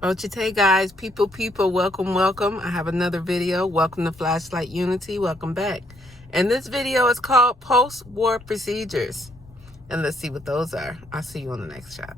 Ochite guys, people, welcome. I have another video. Welcome to Flashlight Unity. Welcome back. And this video is called Post-War Procedures. And let's see what those are. I'll see you on the next shot.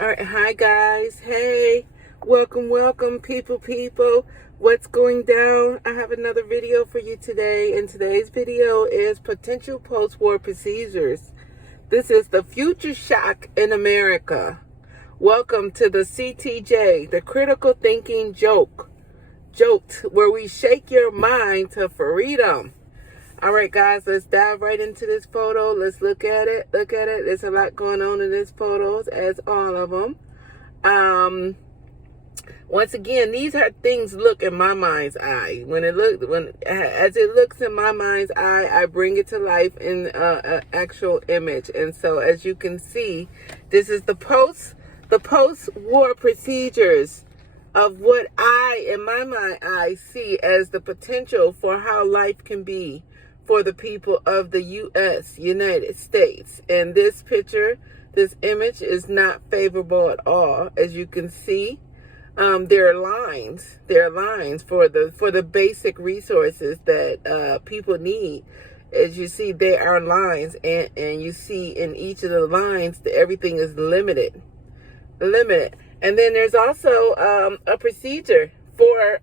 All right, hi guys. Hey, welcome, people. What's going down? I have another video for you today, and today's video is potential post-war procedures. This is the future shock in America. Welcome to the CTJ, the critical thinking joked, where we shake your mind to freedom. All right, guys, let's dive right into this photo. Let's look at it. There's a lot going on in this photos, as all of them. Once again, these are things look in my mind's eye. As it looks in my mind's eye, I bring it to life in an actual image. And so, as you can see, this is the post-war procedures of what in my mind, I see as the potential for how life can be for the people of the United States. And this picture, this image is not favorable at all. As you can see, there are lines for the basic resources that people need. As you see, there are lines, and you see in each of the lines that everything is limited. And then there's also a procedure for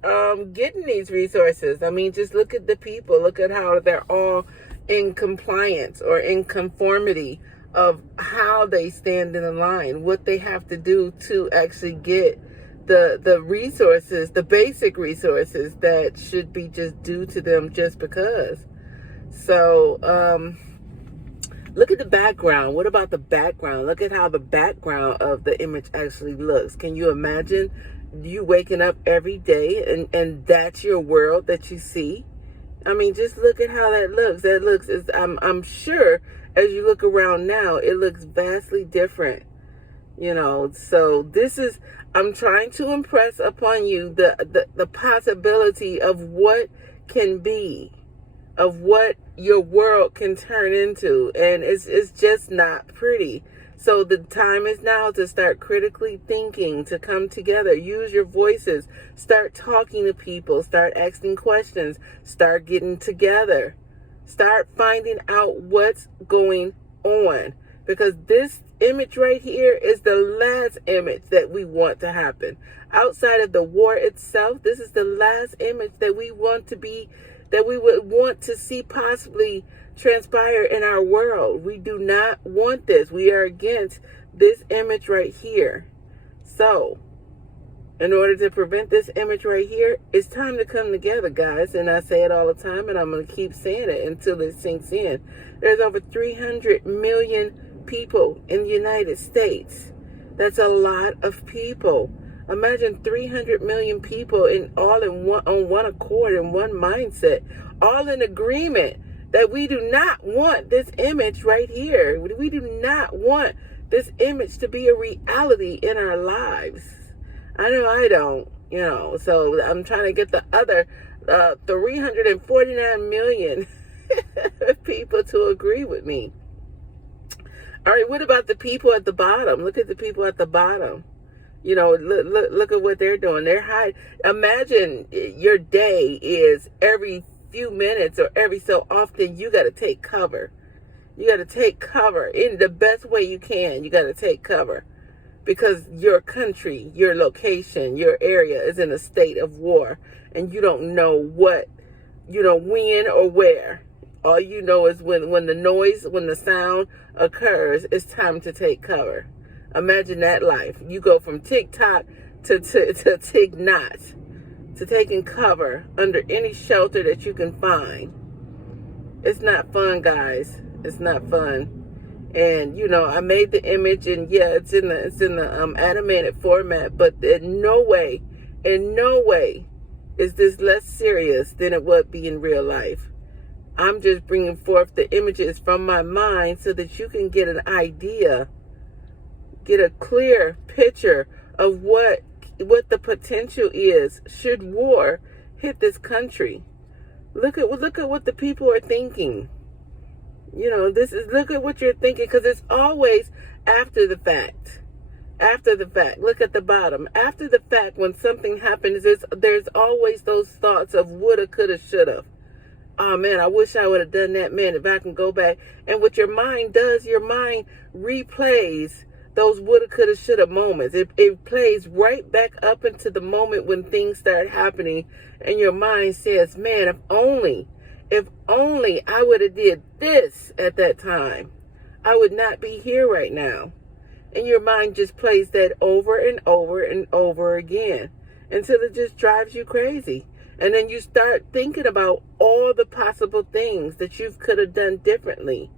getting these resources. I mean, just look at the people. Look at how they're all in compliance or in conformity of how they stand in the line, what they have to do to actually get the resources, the basic resources that should be just due to them just because. So, look at the background. What about the background? Look at how the background of the image actually looks. Can you imagine you waking up every day and that's your world that you see? I mean, just look at how that looks. I'm sure as you look around now, it looks vastly different. So I'm trying to impress upon you the possibility of what can be, of what your world can turn into, and it's just not pretty. So the time is now to start critically thinking, to come together, use your voices, start talking to people, start asking questions, start getting together, start finding out what's going on, because this image right here is the last image that we want to happen. Outside of the war itself, this is the last image that we want to be, that we would want to see possibly transpire in our world. We do not want this. We are against this image right here. So, in order to prevent this image right here, it's time to come together, guys. And I say it all the time, and I'm going to keep saying it until it sinks in. There's over 300 million people in the United States. That's a lot of people. Imagine 300 million people on one accord, in one mindset, all in agreement that we do not want this image right here. We do not want this image to be a reality in our lives. I know I don't, so I'm trying to get the other 349 million people to agree with me. All right, what about the people at the bottom? Look at the people at the bottom. Look at what they're doing. They're hiding. Imagine your day is every few minutes or every so often you got to take cover. You got to take cover in the best way you can. You got to take cover because your country, your location, your area is in a state of war, and you don't know when or where. All you know is when the sound occurs, it's time to take cover. Imagine that life. You go from TikTok to Tig Not, to taking cover under any shelter that you can find. It's not fun, guys. It's not fun. And I made the image, and yeah, it's in the animated format, but in no way In no way is this less serious than it would be in real life. I'm just bringing forth the images from my mind so that you can get an idea, get a clear picture of what the potential is should war hit this country. Look at what the people are thinking. Look at what you're thinking, because it's always after the fact. After the fact. Look at the bottom. After the fact, when something happens, there's always those thoughts of woulda, coulda, shoulda. Oh man, I wish I would have done that, man, if I can go back. And what your mind does, your mind replays those woulda, coulda, shoulda moments. It plays right back up into the moment when things start happening, and your mind says, man, if only I would have did this at that time, I would not be here right now. And your mind just plays that over and over and over again until it just drives you crazy. And then you start thinking about all the possible things that you could have done differently,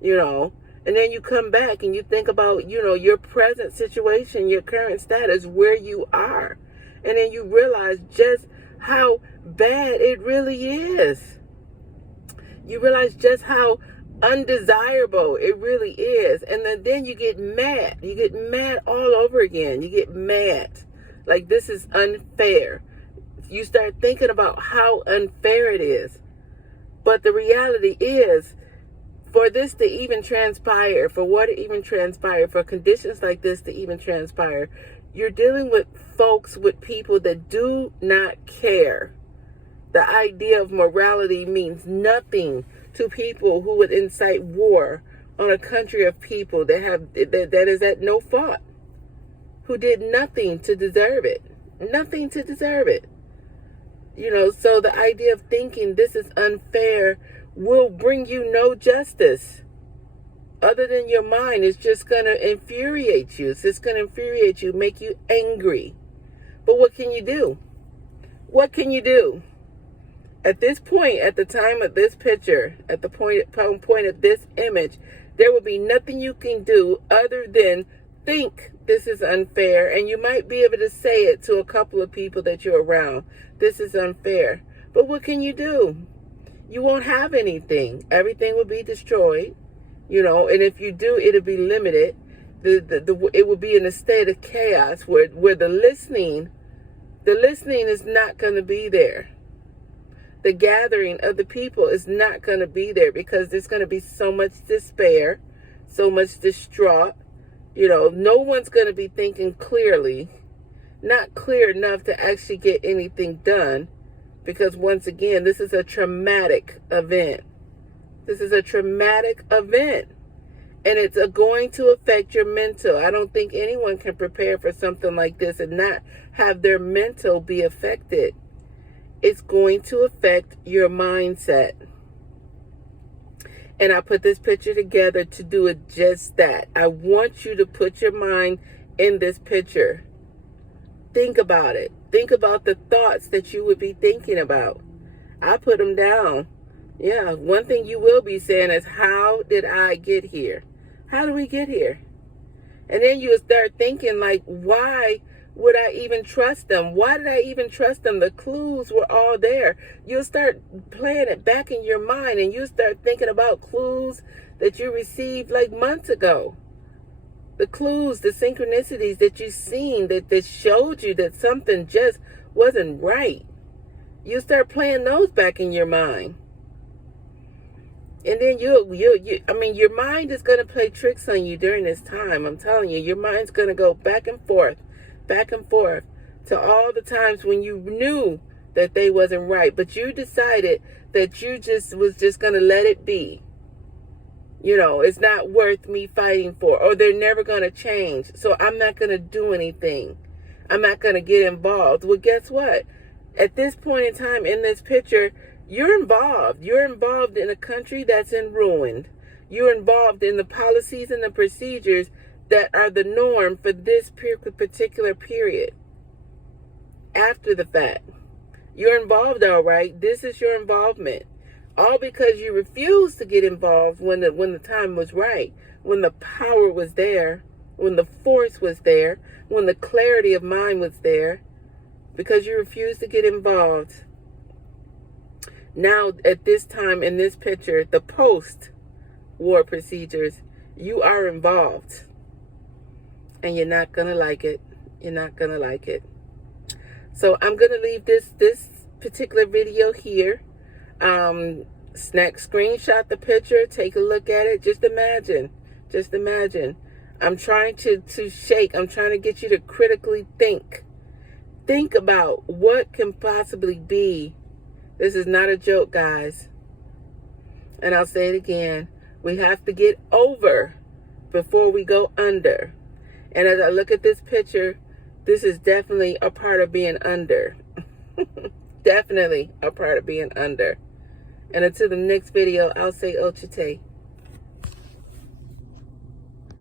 And then you come back and you think about, your present situation, your current status, where you are. And then you realize just how bad it really is. You realize just how undesirable it really is. And then you get mad. You get mad all over again. You get mad. Like, this is unfair. You start thinking about how unfair it is. But the reality is, for this to even transpire, for war to even transpire, for conditions like this to even transpire, you're dealing with folks, with people that do not care. The idea of morality means nothing to people who would incite war on a country of people that is at no fault, who did nothing to deserve it. Nothing to deserve it. So the idea of thinking this is unfair will bring you no justice other than your mind. It's just going to infuriate you. It's just going to infuriate you, make you angry. But what can you do? What can you do? At this point, at the time of this picture, at the point of this image, there will be nothing you can do other than think this is unfair. And you might be able to say it to a couple of people that you're around. This is unfair. But what can you do? You won't have anything. Everything will be destroyed, and if you do, it'll be limited. It will be in a state of chaos where the listening is not going to be there. The gathering of the people is not going to be there because there's going to be so much despair, so much distraught. No one's going to be thinking clearly, not clear enough to actually get anything done, because once again, this is a traumatic event. This is a traumatic event, and it's going to affect your mental. I don't think anyone can prepare for something like this and not have their mental be affected. It's going to affect your mindset. And I put this picture together to do it just that. I want you to put your mind in this picture. Think about it. Think about the thoughts that you would be thinking about. I put them down. Yeah, one thing you will be saying is, how did I get here? How do we get here? And then you start thinking, like, why would I even trust them? Why did I even trust them? The clues were all there. You'll start playing it back in your mind, and you start thinking about clues that you received like months ago. The clues, the synchronicities that you've seen that showed you that something just wasn't right. You start playing those back in your mind. And then your mind is going to play tricks on you during this time. I'm telling you, your mind's going to go back and forth to all the times when you knew that they wasn't right, but you decided that you was just going to let it be. It's not worth me fighting for, or they're never going to change, so I'm not going to do anything. I'm not going to get involved. Well, guess what? At this point in time in this picture, you're involved. You're involved in a country that's in ruin. You're involved in the policies and the procedures that are the norm for this particular period. After the fact, you're involved, all right. This is your involvement. All because you refused to get involved when the time was right, when the power was there, when the force was there, when the clarity of mind was there. because you refuse to get involved. Now, at this time in this picture, the post-war procedures, you are involved. And you're not going to like it. You're not going to like it. So I'm going to leave this particular video here. Screenshot the picture. Take a look at it. Just imagine. Just imagine. I'm trying to shake. I'm trying to get you to critically think. Think about what can possibly be. This is not a joke, guys. And I'll say it again. We have to get over before we go under. And as I look at this picture, this is definitely a part of being under. Definitely a part of being under. And until the next video, I'll say Ochite.